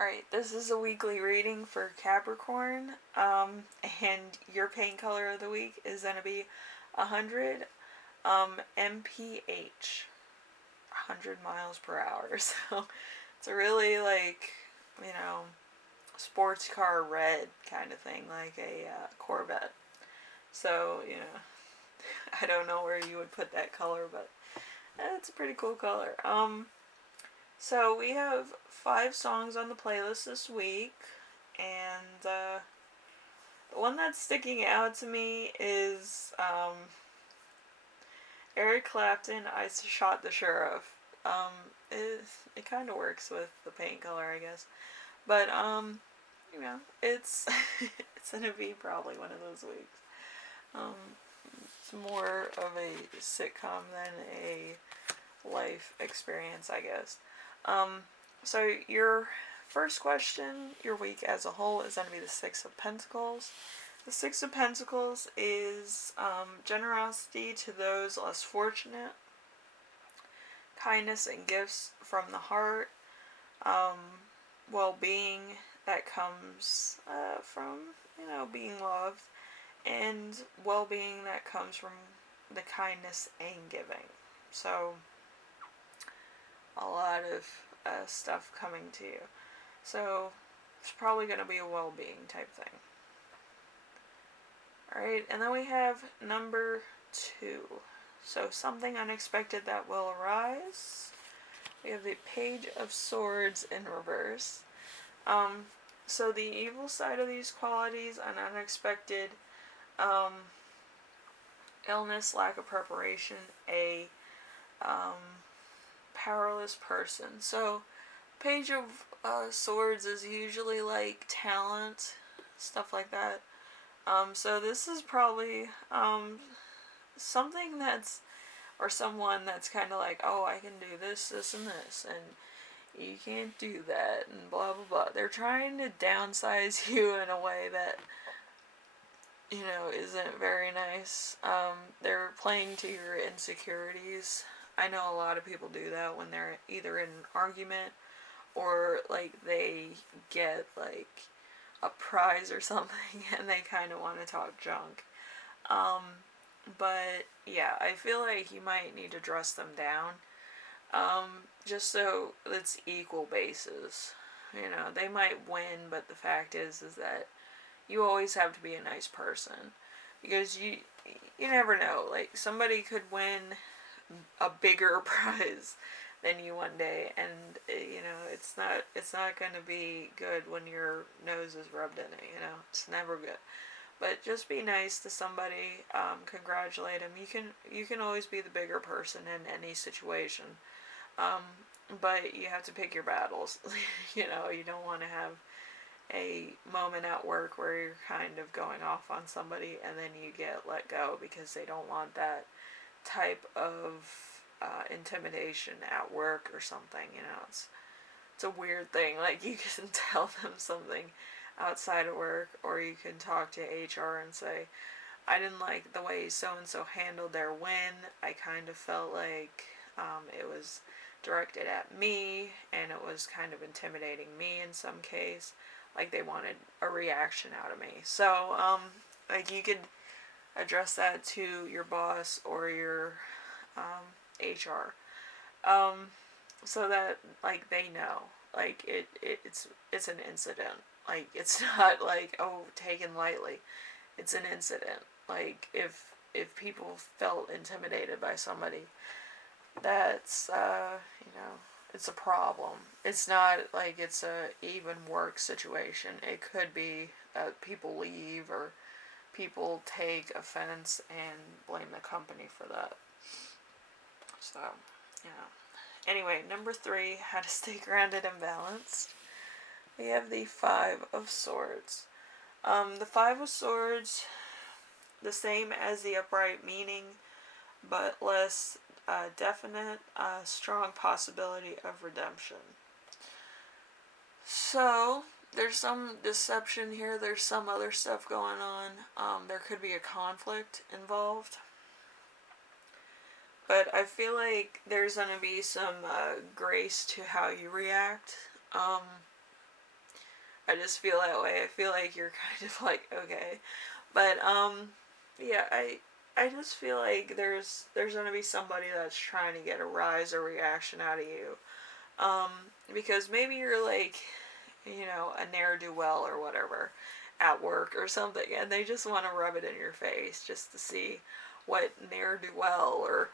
Alright, this is a weekly reading for Capricorn, and your paint color of the week is going to be 100 mph, 100 miles per hour. So it's a really, like, you know, sports car red kind of thing, like a Corvette. So, I don't know where you would put that color, but it's a pretty cool color. So we have 5 songs on the playlist this week, and the one that's sticking out to me is Eric Clapton, I Shot the Sheriff. It kind of works with the paint color, I guess. But, it's, it's gonna be probably one of those weeks. It's more of a sitcom than a life experience, I guess. So your first question, your week as a whole, is going to be the Six of Pentacles. The Six of Pentacles is generosity to those less fortunate, kindness and gifts from the heart, well-being that comes from, being loved, and well-being that comes from the kindness and giving. So a lot of stuff coming to you. So it's probably going to be a well-being type thing. Alright, and then we have number 2. So something unexpected that will arise. We have the Page of Swords in reverse. So the evil side of these qualities, an unexpected illness, lack of preparation, a powerless person. So Page of Swords is usually like talent, stuff like that. So this is probably something that's, or someone that's kind of like, oh, I can do this, this, and this, and you can't do that, and blah, blah, blah. They're trying to downsize you in a way that, isn't very nice. They're playing to your insecurities. I know a lot of people do that when they're either in an argument or, like, they get, like, a prize or something and they kind of want to talk junk. But, yeah, I feel like you might need to dress them down, just so it's equal bases. They might win, but the fact is that you always have to be a nice person, because you never know. Like, somebody could win a bigger prize than you one day, and it's not going to be good when your nose is rubbed in it. It's never good. But just be nice to somebody, congratulate them. You can always be the bigger person in any situation, but you have to pick your battles. You don't want to have a moment at work where you're kind of going off on somebody and then you get let go because they don't want that type of intimidation at work or something. It's a weird thing. Like, you can tell them something outside of work, or you can talk to HR and say, I didn't like the way so and so handled their win. I kind of felt like it was directed at me, and it was kind of intimidating me in some case. Like, they wanted a reaction out of me. So, like, you could address that to your boss or your HR, so that, like, they know, like, it's an incident. Like, it's not like, oh, taken lightly. It's an incident. Like, if people felt intimidated by somebody, that's it's a problem. It's not like it's a even work situation. It could be that people leave, or people take offense and blame the company for that. So, Anyway, number 3, how to stay grounded and balanced. We have the Five of Swords. The Five of Swords, the same as the upright meaning, but less definite, strong possibility of redemption. So, there's some deception here. There's some other stuff going on. There could be a conflict involved. But I feel like there's going to be some grace to how you react. I just feel that way. I feel like you're kind of like, okay. But, yeah, I just feel like there's gonna be somebody that's trying to get a rise or reaction out of you. Um, because maybe you're like, a ne'er-do-well or whatever at work or something, and they just want to rub it in your face just to see what ne'er-do-well or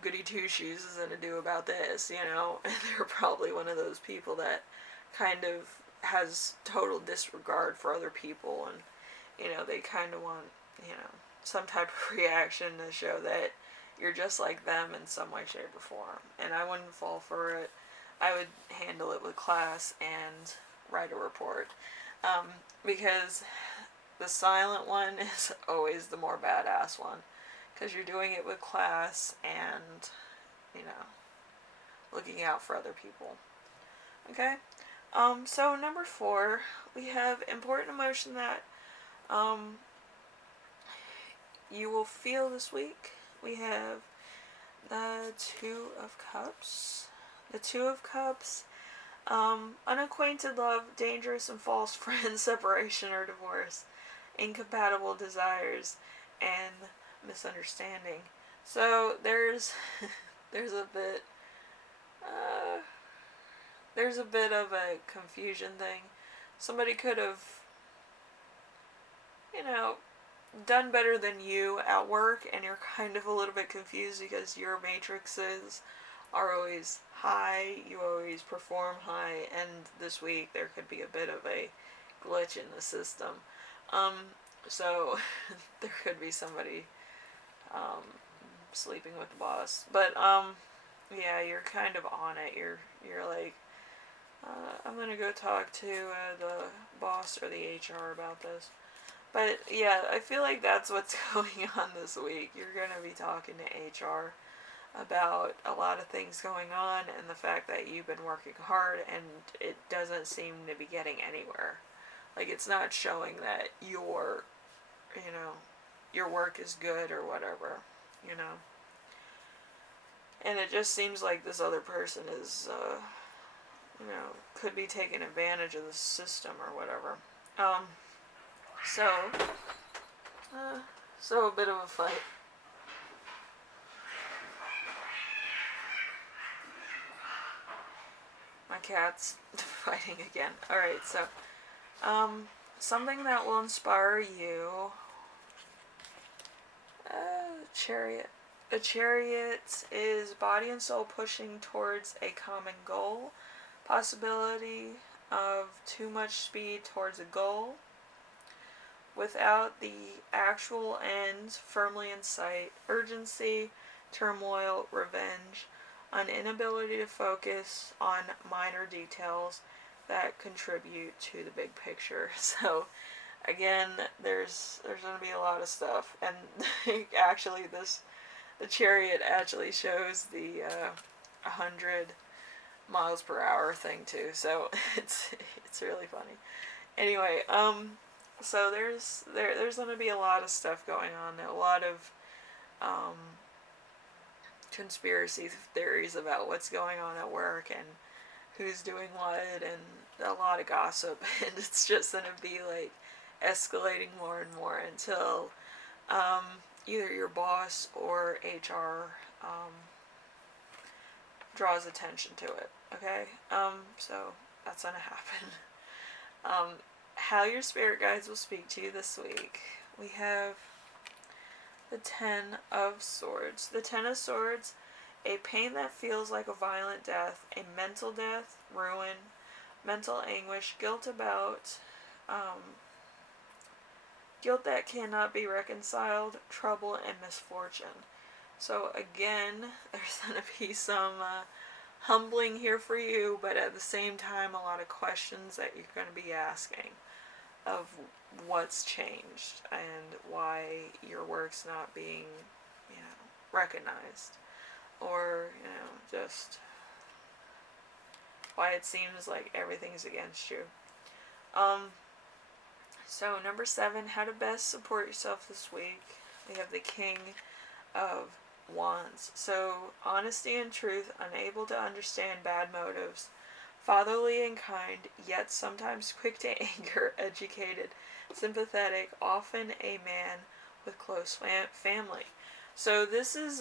goody two-shoes is going to do about this, and they're probably one of those people that kind of has total disregard for other people, and they kind of want, some type of reaction to show that you're just like them in some way, shape, or form. And I wouldn't fall for it. I would handle it with class and write a report. Because the silent one is always the more badass one. Because you're doing it with class and, looking out for other people. Okay? So number 4, we have important emotion that you will feel this week. We have the Two of Cups. The Two of Cups, unacquainted love, dangerous and false friends, separation or divorce, incompatible desires, and misunderstanding. So there's there's a bit there's a bit of a confusion thing. Somebody could have, done better than you at work, and you're kind of a little bit confused because your matrices are always high, you always perform high, and this week there could be a bit of a glitch in the system. So there could be somebody sleeping with the boss. But yeah, you're kind of on it. You're like, I'm gonna go talk to the boss or the HR about this. But yeah, I feel like that's what's going on this week. You're gonna be talking to HR about a lot of things going on and the fact that you've been working hard and it doesn't seem to be getting anywhere. Like, it's not showing that your work is good or whatever, And it just seems like this other person is, could be taking advantage of the system or whatever. So a bit of a fight. My cat's fighting again. Alright, so, something that will inspire you. Chariot. A chariot is body and soul pushing towards a common goal. Possibility of too much speed towards a goal. Without the actual end firmly in sight. Urgency, turmoil, revenge. An inability to focus on minor details that contribute to the big picture. So, again, there's going to be a lot of stuff, and actually, the chariot actually shows the 100 miles per hour thing too. So it's really funny. Anyway, so there's going to be a lot of stuff going on. A lot of conspiracy theories about what's going on at work and who's doing what, and a lot of gossip, and it's just going to be like escalating more and more until either your boss or HR draws attention to it. Okay, so that's going to happen. How your spirit guides will speak to you this week. We have the Ten of Swords. The Ten of Swords, a pain that feels like a violent death, a mental death, ruin, mental anguish, guilt about, guilt that cannot be reconciled, trouble, and misfortune. So again, there's going to be some humbling here for you, but at the same time, a lot of questions that you're going to be asking of what's changed and why your work's not being, recognized, or, just why it seems like everything's against you. So number 7, how to best support yourself this week. We have the King of Wands. So honesty and truth, unable to understand bad motives, Fatherly and kind, yet sometimes quick to anger, educated, sympathetic, often a man with close family. So this is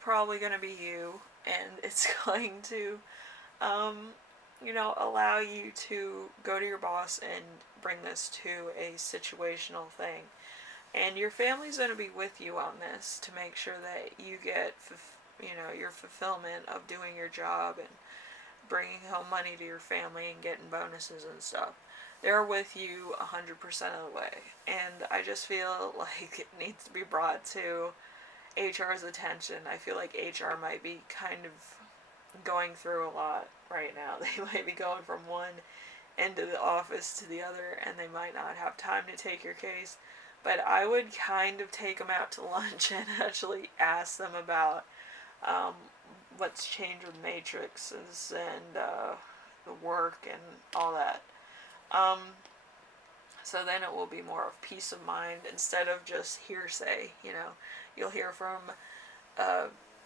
probably going to be you, and it's going to allow you to go to your boss and bring this to a situational thing. And your family's going to be with you on this to make sure that you get, your fulfillment of doing your job and bringing home money to your family and getting bonuses and stuff. They're with you 100% of the way. And I just feel like it needs to be brought to HR's attention. I feel like HR might be kind of going through a lot right now. They might be going from one end of the office to the other, and they might not have time to take your case. But I would kind of take them out to lunch and actually ask them about what's changed with matrices and the work and all that. So then it will be more of peace of mind instead of just hearsay. You'll hear from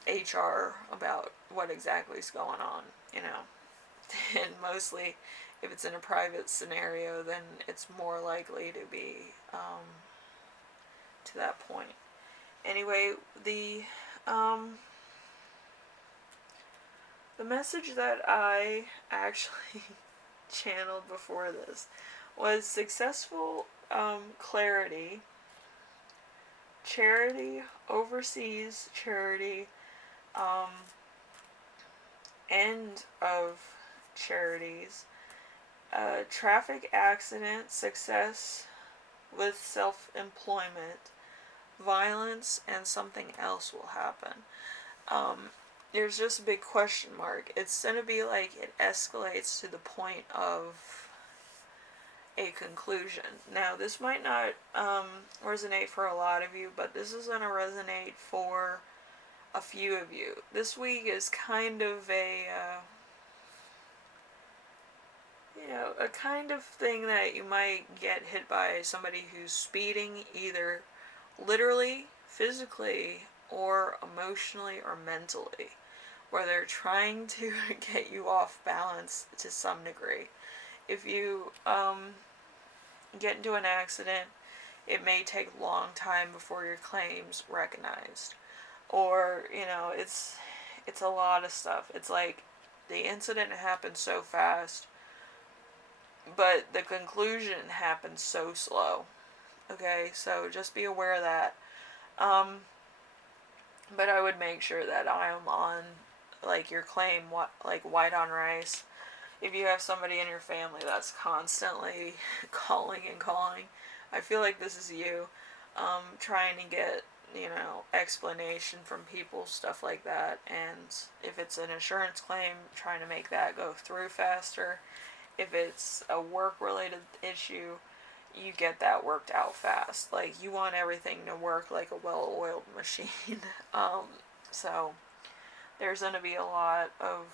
HR about what exactly is going on. And mostly, if it's in a private scenario, then it's more likely to be to that point. Anyway, the message that I actually channeled before this was successful clarity, charity, overseas charity, end of charities, traffic accident, success with self-employment, violence, and something else will happen. There's just a big question mark. It's going to be like it escalates to the point of a conclusion. Now, this might not resonate for a lot of you, but this is going to resonate for a few of you. This week is kind of a kind of thing that you might get hit by somebody who's speeding, either literally, physically, or emotionally or mentally, where they're trying to get you off balance to some degree. If you get into an accident, it may take a long time before your claim's recognized. Or, it's a lot of stuff. It's like the incident happened so fast, but the conclusion happened so slow. Okay, so just be aware of that. But I would make sure that I am on, like, your claim, like, white on rice. If you have somebody in your family that's constantly calling, I feel like this is you, trying to get, explanation from people, stuff like that. And if it's an insurance claim, trying to make that go through faster. If it's a work-related issue, you get that worked out fast. Like, you want everything to work like a well-oiled machine. So there's going to be a lot of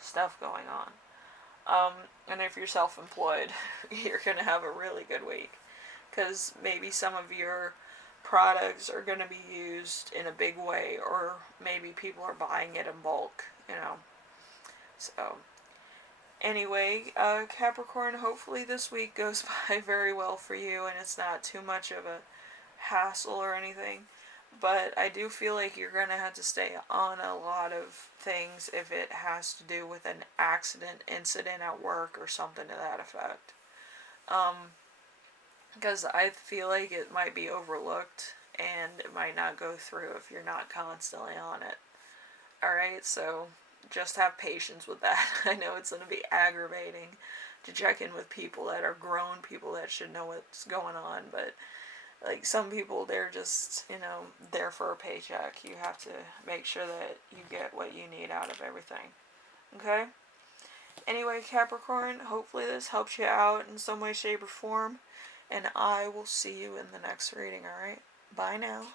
stuff going on. And if you're self-employed, you're going to have a really good week, because maybe some of your products are going to be used in a big way, or maybe people are buying it in bulk, So anyway, Capricorn, hopefully this week goes by very well for you and it's not too much of a hassle or anything. But I do feel like you're going to have to stay on a lot of things if it has to do with an incident at work or something to that effect. Because I feel like it might be overlooked and it might not go through if you're not constantly on it. Alright, so just have patience with that. I know it's going to be aggravating to check in with people that are grown people that should know what's going on, but like some people, they're just, there for a paycheck. You have to make sure that you get what you need out of everything. Okay? Anyway, Capricorn, hopefully this helps you out in some way, shape, or form, and I will see you in the next reading, alright? Bye now.